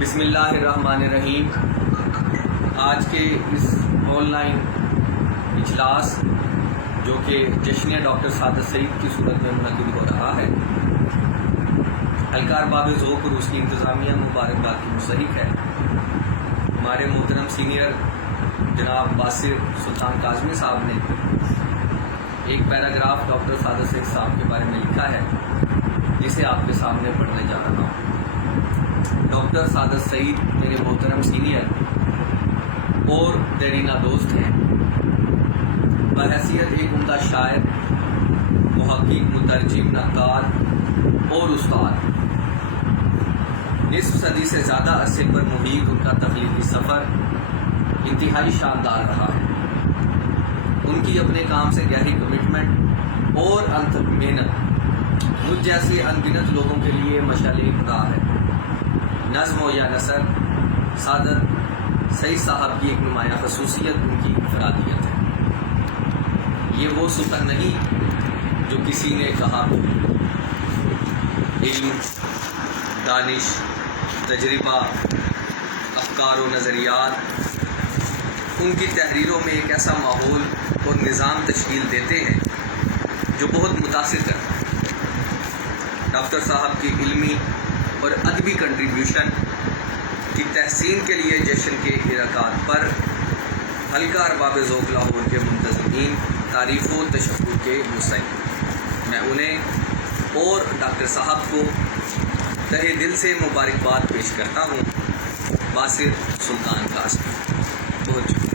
بسم اللہ الرحمن الرحیم۔ آج کے اس آن لائن اجلاس جو کہ جشن ڈاکٹر سعادت سعید کی صورت میں منعقد ہو رہا ہے، حلقہ ارباب ذوق اور اس کی انتظامیہ مبارکباد کی مستحق ہے۔ ہمارے محترم سینئر جناب باسر سلطان کاظمی صاحب نے ایک پیراگراف ڈاکٹر سعادت سعید صاحب کے بارے میں لکھا ہے، جسے آپ کے سامنے پڑھنے جا رہا ہوں۔ ڈاکٹر سعادت سعید میرے محترم سینئر اور دیرینہ دوست ہیں۔ بحیثیت ایک عمدہ شاعر، محقق، مترجم، نقاد اور استاد، نصف صدی سے زیادہ عرصے پر محیط ان کا تخلیقی سفر انتہائی شاندار رہا ہے۔ ان کی اپنے کام سے گہری کمٹمنٹ اور انتھک محنت مجھ جیسے انگنت لوگوں کے لیے مشعل خدا ہے۔ نظم و یا نثر سعادت سعید صاحب کی ایک نمایاں خصوصیت ان کی انفرادیت ہے۔ یہ وہ سخن نہیں جو کسی نے کہا ہو۔ علم، دانش، تجربہ، افکار و نظریات ان کی تحریروں میں ایک ایسا ماحول اور نظام تشکیل دیتے ہیں جو بہت متاثر کرتا ہے۔ ڈاکٹر صاحب کی علمی اور ادبی کنٹریبیوشن کی تحسین کے لیے جشن کے انعقاد پر حلقہ ارباب ذوق لاہور کے منتظمین تعریف و تشکر کے مستحق۔ میں انہیں اور ڈاکٹر صاحب کو تہہ دل سے مبارکباد پیش کرتا ہوں۔ باسر سلطان کاظمی، بہت شکریہ۔